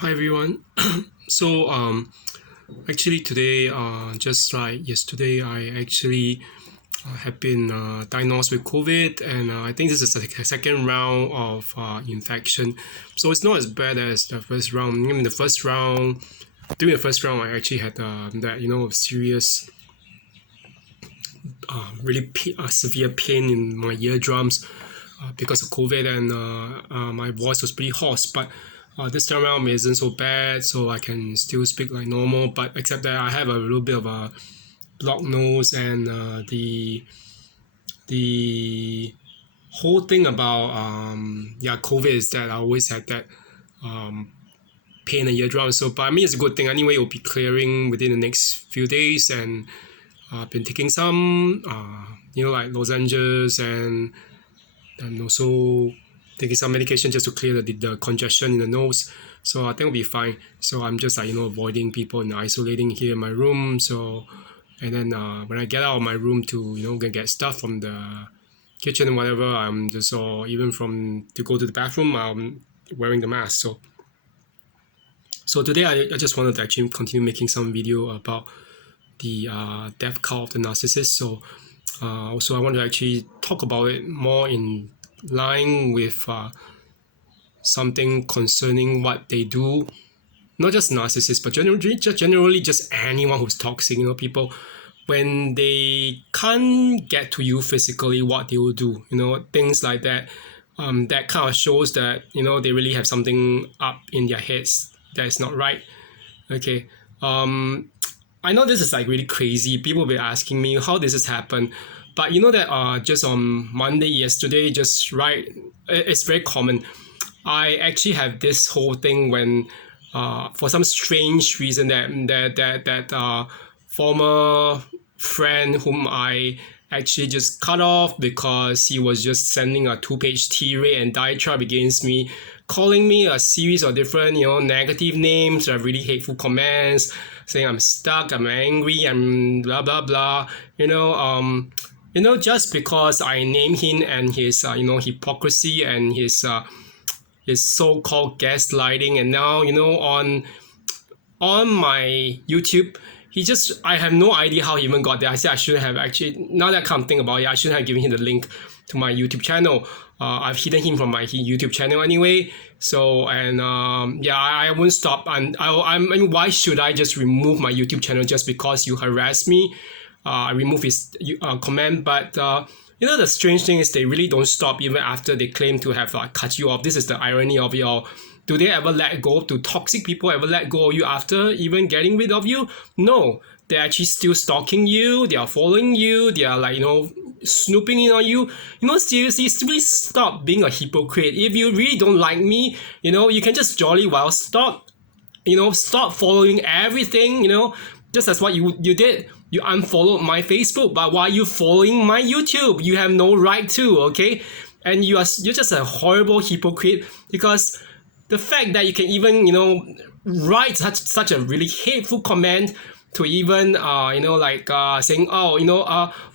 Hi everyone. so actually today, just like yesterday, I actually have been diagnosed with COVID, and I think this is the second round of infection. So it's not as bad as the first round. In the first round, during the first round, I actually had that serious, really severe pain in my eardrums because of COVID, and my voice was pretty hoarse. But this time around it isn't so bad, so I can still speak like normal. But except that I have a little bit of a blocked nose, and the whole thing about COVID is that I always had that um, pain in eardrum. So, but I mean, it's a good thing anyway. It will be clearing within the next few days, and I've been taking some, like lozenges, and also taking some medication just to clear the congestion in the nose. So I think it'll be fine. So I'm just avoiding people and isolating here in my room. So and then when I get out of my room to get stuff from the kitchen and whatever, I'm just or even from to go to the bathroom, I'm wearing the mask. So today I just wanted to actually continue making some video about the death cult of the narcissist. So also I want to actually talk about it more in line with something concerning what they do, not just narcissists, but generally just anyone who's toxic. People when they can't get to you physically, what they will do. Things like that. That kind of shows that they really have something up in their heads that is not right. Okay. I know this is like really crazy. People will be asking me how this has happened, but you know that just on Monday yesterday, just right, it's very common. I actually have this whole thing when, for some strange reason, that former friend whom I actually just cut off because he was just sending a two-page tirade and diatribe against me, calling me a series of different negative names or really hateful comments, saying I'm stuck, I'm angry, I'm blah blah blah. Just because I name him and his hypocrisy and his so-called gaslighting, and now on my YouTube, I have no idea how he even got there. I said I shouldn't have actually. Now that I come think about it, I shouldn't have given him the link to my YouTube channel. I've hidden him from my YouTube channel anyway. So and I won't stop. I mean, why should I just remove my YouTube channel just because you harass me? I remove his comment, but the strange thing is they really don't stop even after they claim to have cut you off. This is the irony of it all. Do they ever let go? Do toxic people ever let go of you after even getting rid of you? No. They're actually still stalking you. They are following you. They are snooping in on you. Seriously, please stop being a hypocrite. If you really don't like me, you can just jolly well stop following everything, just as what you did. You unfollowed my Facebook, but why are you following my YouTube? You have no right to, okay? And you're just a horrible hypocrite because the fact that you can even write such a really hateful comment to even saying,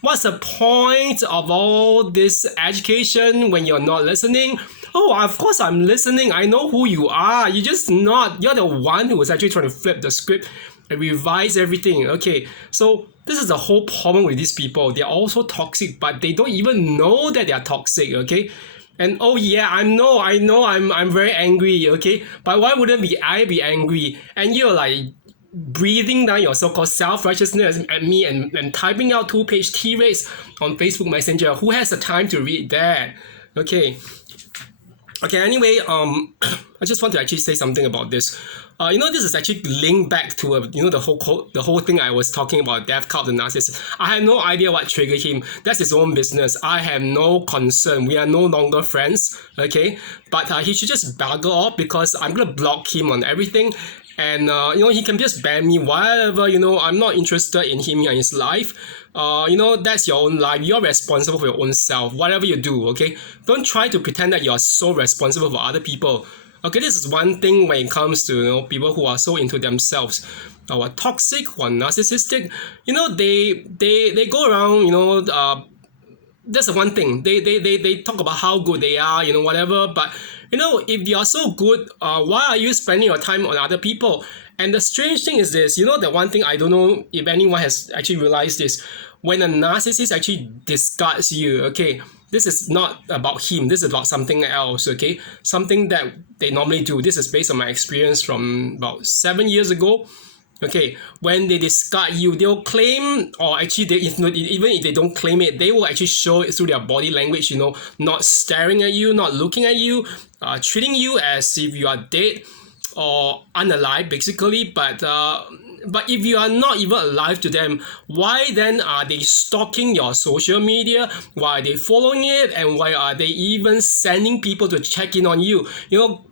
what's the point of all this education when you're not listening? Oh, of course I'm listening. I know who you are. You're the one who was actually trying to flip the script and revise everything. Okay, so this is the whole problem with these people. They're also toxic, but they don't even know that they're toxic. Okay. And oh yeah, I know, I'm very angry, okay? But why wouldn't I be angry? And you're like breathing down your so-called self-righteousness at me and typing out two-page tirades on Facebook Messenger. Who has the time to read that? Okay. Anyway, I just want to actually say something about this. This is actually linked back to the whole thing I was talking about, death cult the narcissist. I have no idea what triggered him. That's his own business. I have no concern. We are no longer friends, okay? But he should just bugger off because I'm gonna block him on everything. And he can just ban me, whatever. I'm not interested in him and his life. That's your own life. You're responsible for your own self. Whatever you do, okay? Don't try to pretend that you're so responsible for other people. Okay, this is one thing when it comes to people who are so into themselves, who are toxic, who are narcissistic. They go around. That's the one thing. They talk about how good they are, whatever. But if you are so good, why are you spending your time on other people? And the strange thing is this, the one thing I don't know if anyone has actually realized this, when a narcissist actually discards you, okay, this is not about him, this is about something else, okay, something that they normally do. This is based on my experience from about 7 years ago. Okay, when they discard you, they'll claim, or actually, even if they don't claim it, they will actually show it through their body language, not staring at you, not looking at you, treating you as if you are dead or unalive, basically. But if you are not even alive to them, why then are they stalking your social media? Why are they following it? And why are they even sending people to check in on you?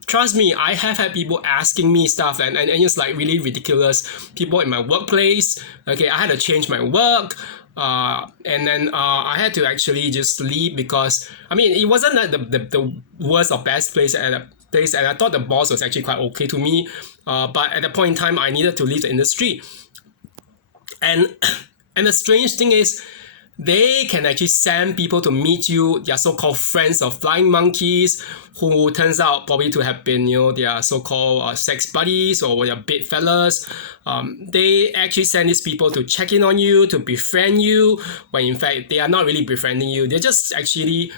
Trust me, I have had people asking me stuff, and it's like really ridiculous. People in my workplace, okay, I had to change my work. And then I had to actually just leave because, it wasn't like the worst or best place at a place, and I thought the boss was actually quite okay to me. But at that point in time, I needed to leave the industry. And the strange thing is, they can actually send people to meet you, their so-called friends of flying monkeys, who turns out probably to have been, their so-called sex buddies or their bedfellas. They actually send these people to check in on you, to befriend you, when in fact they are not really befriending you. They're just actually,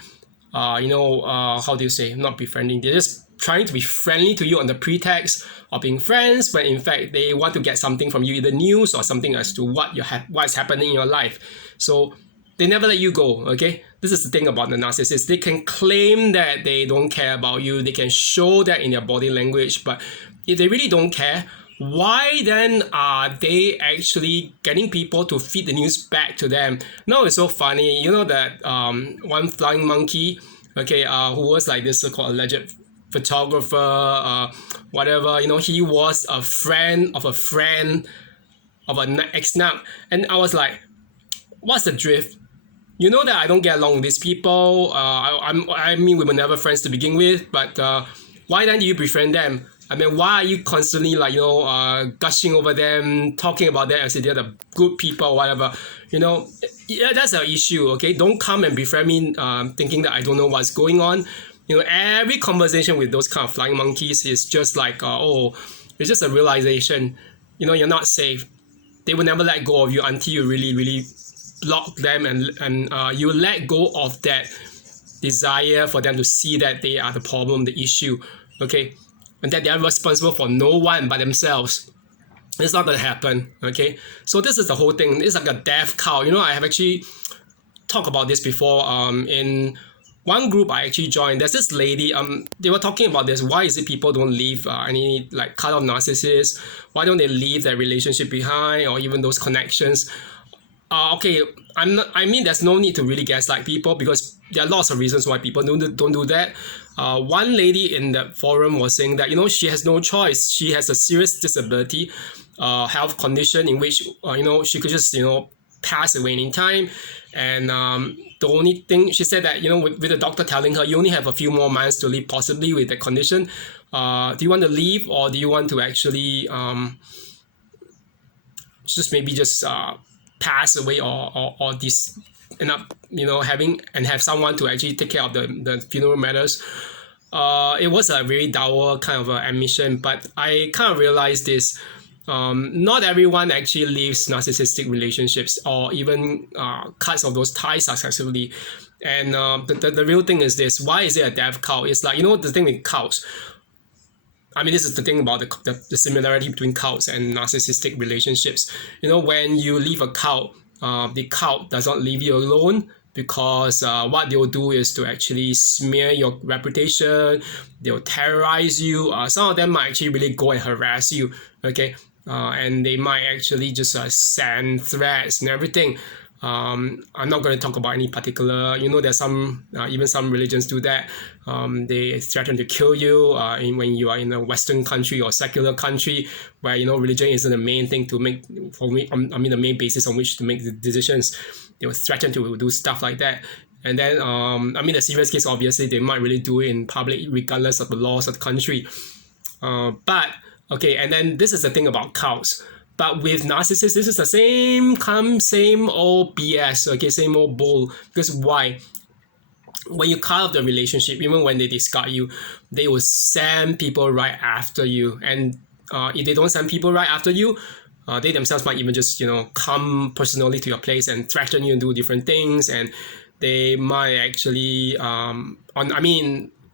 how do you say, not befriending. They're just trying to be friendly to you on the pretext of being friends, when in fact they want to get something from you, either news or something as to what's happening in your life. So they never let you go, okay? This is the thing about the narcissist. They can claim that they don't care about you. They can show that in their body language. But if they really don't care, why then are they actually getting people to feed the news back to them? Now it's so funny. That one flying monkey, okay, who was like this so-called alleged photographer, whatever, he was a friend of an ex-narc. And I was like, what's the drift? That I don't get along with these people. We were never friends to begin with, but why then do you befriend them? Why are you constantly gushing over them, talking about them as if they're the good people or whatever? That's an issue, okay? Don't come and befriend me thinking that I don't know what's going on. Every conversation with those kind of flying monkeys is just like, it's just a realization, you're not safe. They will never let go of you until you really, really block them and you let go of that desire for them to see that they are the problem, the issue, okay? And that they are responsible for no one but themselves. It's not going to happen, okay? So this is the whole thing. It's like a death cow. I have actually talked about this before in one group I actually joined. There's this lady, they were talking about this. Why is it people don't leave any cut off narcissists? Why don't they leave their relationship behind, or even those connections? Okay, there's no need to really gaslight people, because there are lots of reasons why people don't do that. One lady in the forum was saying that, she has no choice. She has a serious disability, health condition in which, she could just, pass away anytime. And the only thing, she said that, with the doctor telling her, you only have a few more months to live possibly with the condition. Do you want to leave, or do you want to actually just pass away, or this end up have someone to actually take care of the funeral matters? It was a very dour kind of admission, but I kind of realized this. Not everyone actually leaves narcissistic relationships, or even cuts of those ties successfully. And the real thing is this: why is it a death cult? It's like, the thing with cults. This is the thing about the similarity between cults and narcissistic relationships. When you leave a cult, the cult does not leave you alone, because what they'll do is to actually smear your reputation. They'll terrorize you. Some of them might actually really go and harass you, okay? And they might actually just send threats and everything. I'm not going to talk about any particular, there's some, even some religions do that. They threaten to kill you when you are in a Western country or secular country, where, religion isn't the main thing to make, the main basis on which to make the decisions. They will threaten to do stuff like that. And then, the serious case, obviously, they might really do it in public, regardless of the laws of the country. Okay, and then this is the thing about cults. But with narcissists, this is the same old BS, okay, same old bull. Because why? when you cut off the relationship, even when they discard you, they will send people right after you. And if they don't send people right after you, they themselves might even just come personally to your place and threaten you and do different things. And they might actually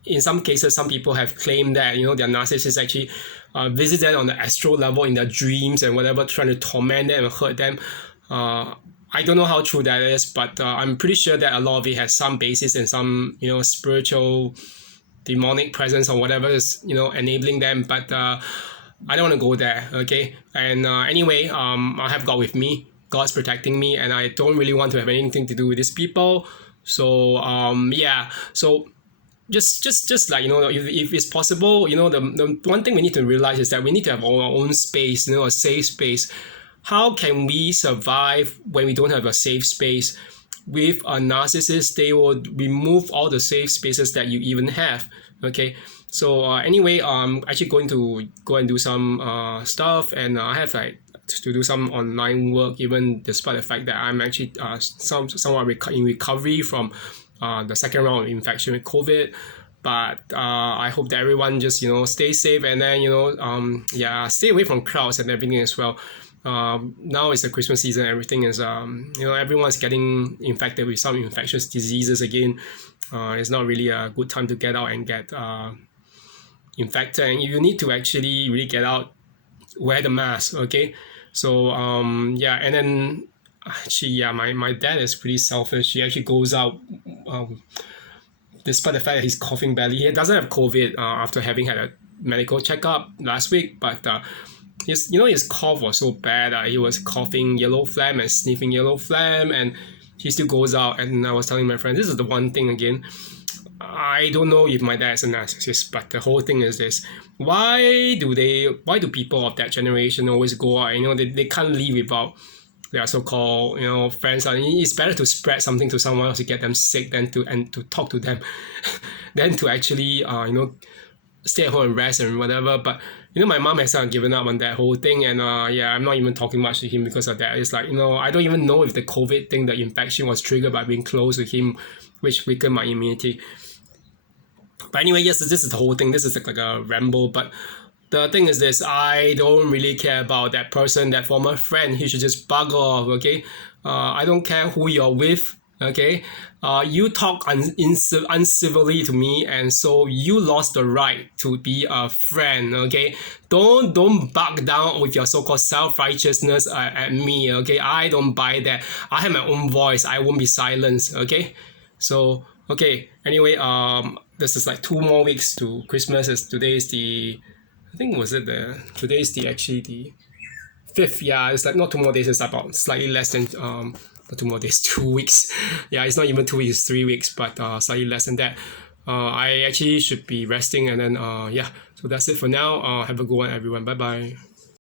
in some cases, some people have claimed that their narcissists actually visit them on the astral level in their dreams and whatever, trying to torment them and hurt them. I don't know how true that is, but I'm pretty sure that a lot of it has some basis in some spiritual demonic presence or whatever is enabling them. But I don't want to go there, okay? And anyway, I have God with me. God's protecting me, and I don't really want to have anything to do with these people. So yeah, so just like if it's possible, the one thing we need to realize is that we need to have our own space, a safe space. How can we survive when we don't have a safe space? With a narcissist, they will remove all the safe spaces that you even have. Okay, so anyway, I'm actually going to go and do some stuff, and I have to do some online work, even despite the fact that I'm actually somewhat in recovery from the second round of infection with COVID. But I hope that everyone just stay safe, and then stay away from crowds and everything as well. Now it's the Christmas season. Everything is everyone's getting infected with some infectious diseases again. It's not really a good time to get out and get infected. And if you need to actually really get out, wear the mask. Okay, so and then actually my dad is pretty selfish. He actually goes out despite the fact that he's coughing badly. He doesn't have COVID after having had a medical checkup last week, but his cough was so bad. He was coughing yellow phlegm and sniffing yellow phlegm, and he still goes out. And I was telling my friend, this is the one thing again. I don't know if my dad is a narcissist, but the whole thing is this: why do people of that generation always go out? They can't live without their so-called friends. It's better to spread something to someone else to get them sick than to talk to them, than to actually stay at home and rest and whatever. But my mom has given up on that whole thing, and I'm not even talking much to him because of that. It's like I don't even know if the COVID thing, the infection, was triggered by being close to him, which weakened my immunity. But anyway, yes, this is the whole thing. This is like a ramble, but the thing is this: I don't really care about that person, that former friend. He should just bug off, okay? I don't care who you're with, okay? You talk uncivilly to me, and so you lost the right to be a friend, okay? Don't bug down with your so-called self-righteousness at me, okay? I don't buy that. I have my own voice. I won't be silenced, okay? So, okay, anyway, this is like 2 more weeks to Christmas. Today is the 5th. Yeah, it's like not 2 more days. It's about slightly less than not 2 more days, 2 weeks. Yeah, it's not even 2 weeks, 3 weeks, but slightly less than that. I actually should be resting, and then so that's it for now. Have a good one, everyone. Bye bye.